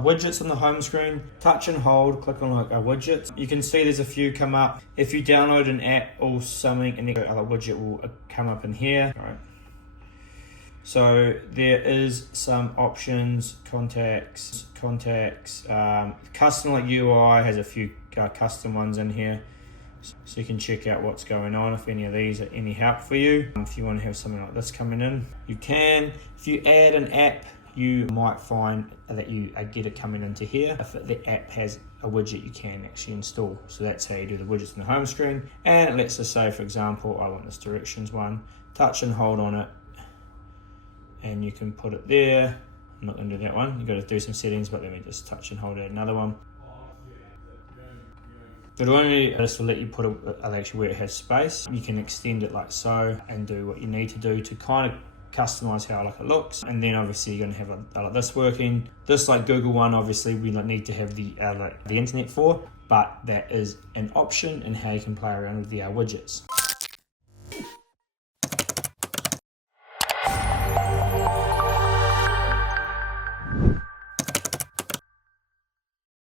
Widgets on the home screen, touch and hold, click on like a widget. You can see there's a few come up. If you download an app or something, and then other widget will come up in here. All right. So there is some options, contacts, custom like UI has a few custom ones in here. So you can check out what's going on, if any of these are any help for you. If you want to have something like this coming in, you can. If you add an app, you might find that you get it coming into here. If the app has a widget you can actually install. So that's how you do the widgets in the home screen. And let's just say, for example, I want this directions one, touch and hold on it, and you can put it there. I'm not going to do that one. You've got to do some settings, but let me just touch and hold it, another one. It'll only just let you put it actually where it has space. You can extend it like so and do what you need to do to kind of customize how like it looks. And then obviously you're going to have like this working. This like Google one, obviously we need to have the internet for, but that is an option in how you can play around with the widgets.